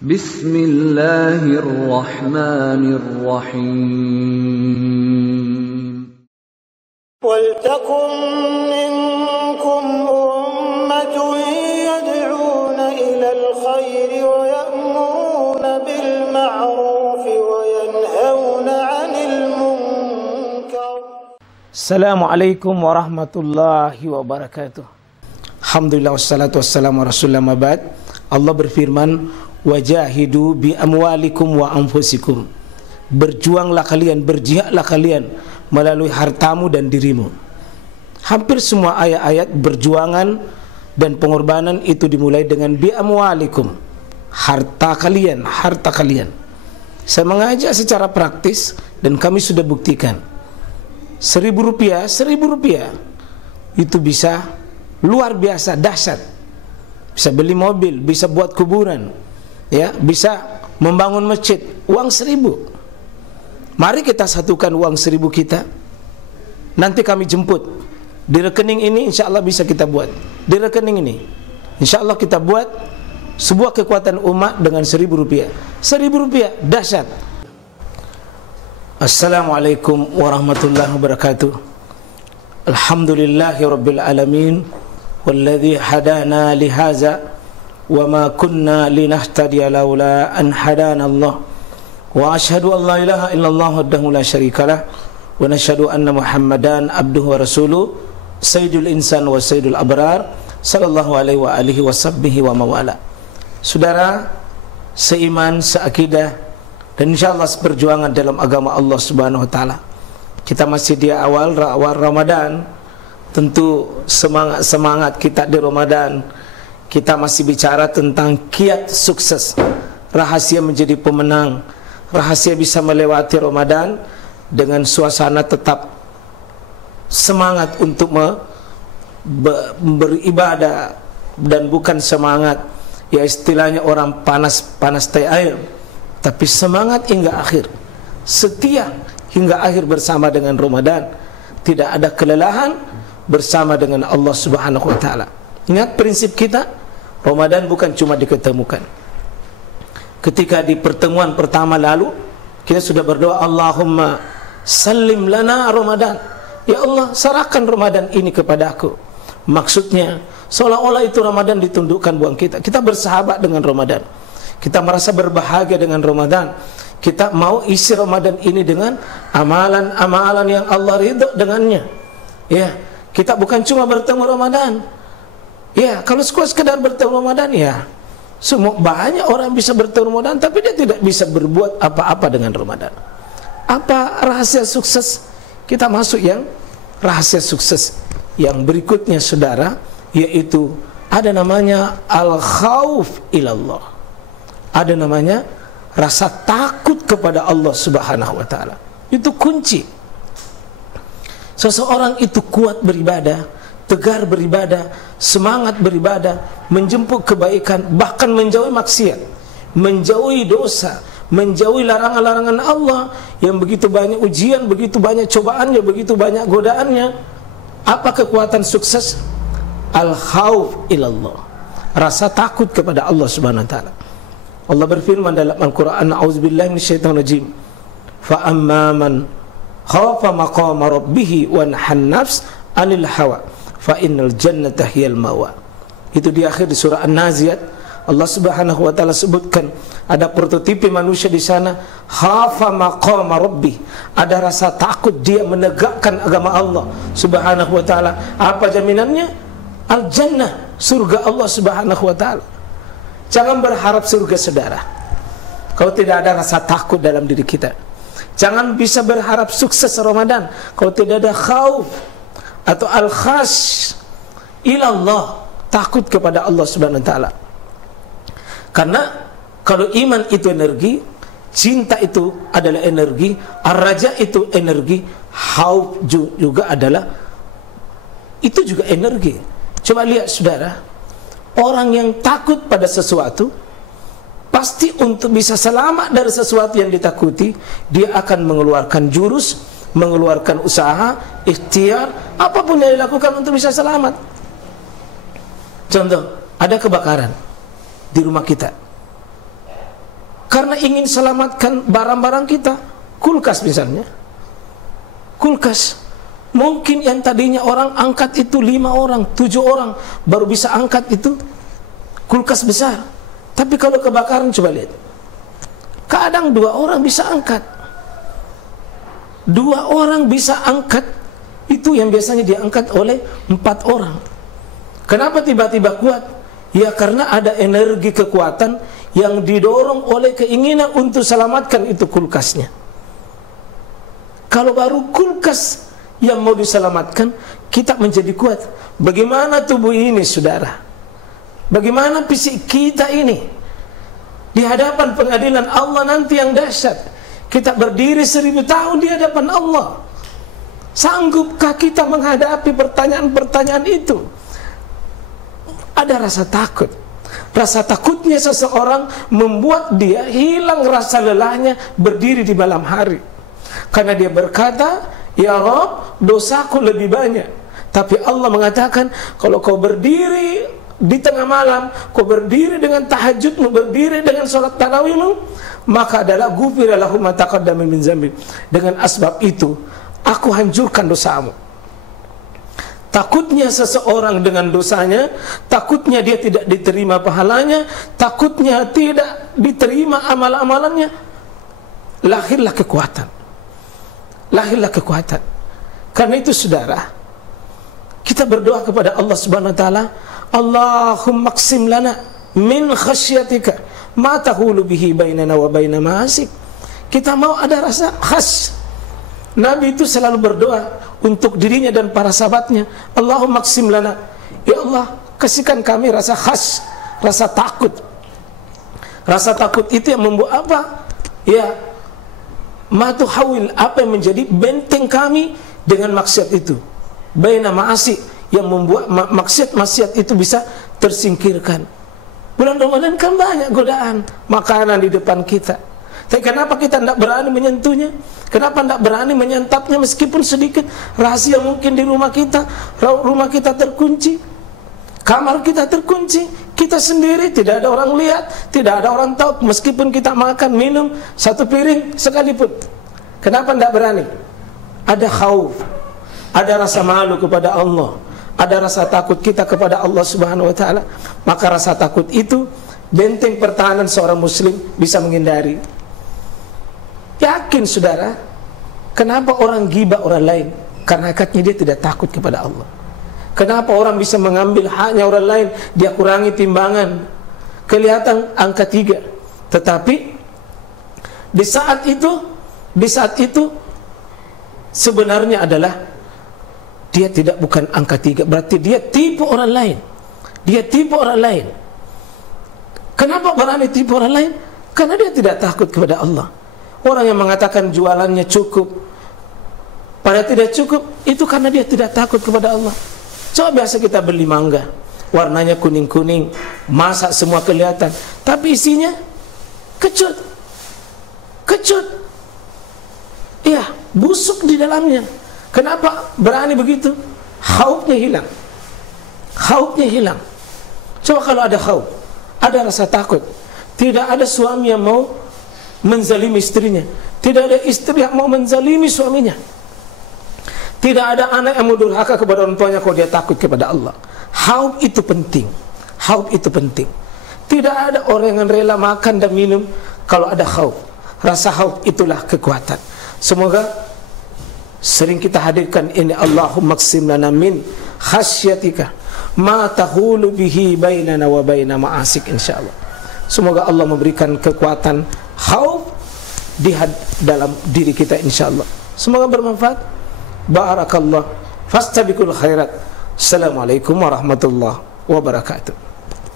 Bismillahirrahmanirrahim. وَلْتَكُنْ مِنْكُمْ أُمَّةٌ يَدْعُونَ إِلَى الْخَيْرِ وَيَأْمُرُونَ بِالْمَعْرُوفِ وَيَنْهَوْنَ عَنِ الْمُنْكَرِ. Assalamualaikum warahmatullahi wabarakatuh. Alhamdulillah wassalatu wassalamu ala rasulillah mabad. Allah berfirman, wajahidu bi amwalikum wa anfusikum. Berjuanglah kalian, berjihadlah kalian melalui hartamu dan dirimu. Hampir semua ayat-ayat berjuangan dan pengorbanan itu dimulai dengan bi amwalikum, harta kalian, harta kalian. Saya mengajak secara praktis dan kami sudah buktikan. Rp1.000 itu bisa luar biasa, dahsyat. Bisa beli mobil, bisa buat kuburan, ya, bisa membangun masjid. Uang 1.000. Mari kita satukan uang 1.000 kita. Nanti kami jemput. Di rekening ini insya Allah bisa kita buat. Di rekening ini insya Allah kita buat sebuah kekuatan umat dengan Rp1.000. Rp1.000 dahsyat. Assalamualaikum warahmatullahi wabarakatuh. Alhamdulillahi rabbil alamin. Walladzi hadana lihaza wa ma kunna linahtadiya laula an hadana Allah. Wa asyhadu an la ilaha illallah wahdahu la syarikalah wa nasyhadu anna Muhammadan abduhu wa rasuluh sayyidul insan wa sayyidul abrar sallallahu alaihi wa alihi wa sahbihi wa mawala. Saudara seiman, seakidah dan insyaallah seperjuangan dalam agama Allah Subhanahu wa taala. Kita masih di awal Ramadan. Tentu semangat kita di Ramadan. Kita masih bicara tentang kiat sukses, rahasia menjadi pemenang, rahasia bisa melewati Ramadan dengan suasana tetap semangat untuk beribadah dan bukan semangat ya istilahnya orang panas teh air, tapi semangat hingga akhir, setia hingga akhir bersama dengan Ramadan, tidak ada kelelahan bersama dengan Allah Subhanahu wa taala. Ingat prinsip kita, Ramadan bukan cuma diketemukan. Ketika di pertemuan pertama lalu kita sudah berdoa, Allahumma salim lana Ramadan. Ya Allah, serahkan Ramadan ini kepada aku. Maksudnya seolah-olah itu Ramadan ditundukkan buat kita. Kita bersahabat dengan Ramadan. Kita merasa berbahagia dengan Ramadan. Kita mau isi Ramadan ini dengan amalan-amalan yang Allah ridho dengannya. Ya, kita bukan cuma bertemu Ramadan. Ya, kalau sekedar bertemu Ramadan ya, semua banyak orang bisa bertemu Ramadan tapi dia tidak bisa berbuat apa-apa dengan Ramadan. Apa rahasia sukses? Kita masuk yang rahasia sukses yang berikutnya saudara, yaitu ada namanya al-khauf ilallah. Ada namanya rasa takut kepada Allah Subhanahu wa taala. Itu kunci. Seseorang itu kuat beribadah, tegar beribadah, semangat beribadah, menjemput kebaikan, bahkan menjauhi maksiat, menjauhi dosa, menjauhi larangan-larangan Allah yang begitu banyak ujian, begitu banyak cobaannya, begitu banyak godaannya. Apa kekuatan sukses? Al-khauf ilallah, rasa takut kepada Allah Subhanahu wa taala. Allah berfirman dalam Al-Qur'an, a'udzubillahi minasyaitonir rajim. Fa amman khafa maqama rabbih wa nahan nafs 'anil hawa fa innal jannata hiyal mawa. Itu di akhir di surah An-Naziat Allah Subhanahu wa taala sebutkan ada prototipe manusia di sana, khafa maqama rabbih, ada rasa takut dia menegakkan agama Allah Subhanahu wa taala. Apa jaminannya? Al-jannah, surga Allah Subhanahu wa taala. Jangan berharap surga saudara kalau tidak ada rasa takut dalam diri kita. Jangan bisa berharap sukses Ramadan kalau tidak ada khauf atau al-khash ilallah, takut kepada Allah Subhanahu wa taala. Karena kalau iman itu energi, cinta itu adalah energi, ar-raja itu energi, khauf juga adalah itu juga energi. Coba lihat saudara, orang yang takut pada sesuatu pasti untuk bisa selamat dari sesuatu yang ditakuti, dia akan mengeluarkan jurus, mengeluarkan usaha, ikhtiar, apapun yang dilakukan untuk bisa selamat. Contoh, ada kebakaran di rumah kita. karena ingin selamatkan barang-barang kita. Kulkas misalnya, kulkas mungkin yang tadinya orang angkat itu 5 orang, 7 orang baru bisa angkat itu kulkas besar. Tapi kalau kebakaran coba lihat, kadang 2 orang bisa angkat. 2 orang bisa angkat itu yang biasanya diangkat oleh 4 orang. Kenapa tiba-tiba kuat? Ya karena ada energi kekuatan yang didorong oleh keinginan untuk selamatkan itu kulkasnya. Kalau baru kulkas yang mau diselamatkan, kita menjadi kuat. Bagaimana tubuh ini, saudara? Bagaimana fisik kita ini di hadapan pengadilan Allah nanti yang dahsyat? Kita berdiri 1000 tahun di hadapan Allah. Sanggupkah kita menghadapi pertanyaan-pertanyaan itu? Ada rasa takut. Rasa takutnya seseorang membuat dia hilang rasa lelahnya berdiri di malam hari. Karena dia berkata, ya Rabb, dosaku lebih banyak. Tapi Allah mengatakan, kalau kau berdiri di tengah malam, kau berdiri dengan tahajudmu, berdiri dengan sholat tarawihmu, maka adalah ghufira lahu ma taqaddama min dzambi. Dengan asbab itu, aku hancurkan dosamu. Takutnya seseorang dengan dosanya, takutnya dia tidak diterima pahalanya, takutnya tidak diterima amal-amalannya, lahirlah kekuatan. Lahirlah kekuatan. Karena itu saudara, kita berdoa kepada Allah Subhanahu wa taala, Allahumma qsim lana min khasyatika ma tahulu bihi bainana wa baina ma'asik. Kita mau ada rasa khas. Nabi itu selalu berdoa untuk dirinya dan para sahabatnya, Allahumma qsim lana, ya Allah, kasihkan kami rasa khas, rasa takut. Rasa takut itu yang membuat apa? Ya, ma tuhawil, apa yang menjadi benteng kami dengan maksiat itu. Baina ma'asik, yang membuat maksiat itu bisa tersingkirkan. Bulan Ramadan kan banyak godaan makanan di depan kita. Tapi kenapa kita tidak berani menyentuhnya? Kenapa tidak berani menyantapnya meskipun sedikit? Rahasia mungkin di rumah kita terkunci, kamar kita terkunci, kita sendiri, tidak ada orang lihat, tidak ada orang tahu, meskipun kita makan, minum 1 piring sekalipun. Kenapa tidak berani? Ada khauf, ada rasa malu kepada Allah, ada rasa takut kita kepada Allah Subhanahu wa taala. Maka rasa takut itu benteng pertahanan seorang muslim bisa menghindari. Yakin saudara, kenapa orang ghibah orang lain? Karena hakikatnya dia tidak takut kepada Allah. Kenapa orang bisa mengambil haknya orang lain, dia kurangi timbangan, kelihatan angka 3. Tetapi di saat itu sebenarnya adalah dia bukan angka 3, berarti dia tipu orang lain. Dia tipu orang lain. Kenapa berani tipu orang lain? Karena dia tidak takut kepada Allah. Orang yang mengatakan jualannya cukup, padahal tidak cukup, itu karena dia tidak takut kepada Allah. Coba biasa kita beli mangga, warnanya kuning-kuning, masak semua kelihatan, tapi isinya kecut. Iya, busuk di dalamnya. Kenapa berani begitu? Khaufnya hilang. Khaufnya hilang. Coba kalau ada khauf, ada rasa takut, tidak ada suami yang mau menzalimi istrinya, tidak ada istri yang mau menzalimi suaminya, tidak ada anak yang mau durhaka kepada orang tuanya kalau dia takut kepada Allah. Khauf itu penting. Khauf itu penting. Tidak ada orang yang rela makan dan minum kalau ada khauf. Rasa khauf itulah kekuatan. Semoga sering kita hadirkan ini, Allahumma qsim lana min khasyatika ma tahulu bihi bainana wa baina ma'asik, insyaallah. Semoga Allah memberikan kekuatan khauf di dalam diri kita, insyaallah. Semoga bermanfaat. Barakallah. Fastabiqul khairat. Assalamualaikum warahmatullahi wabarakatuh.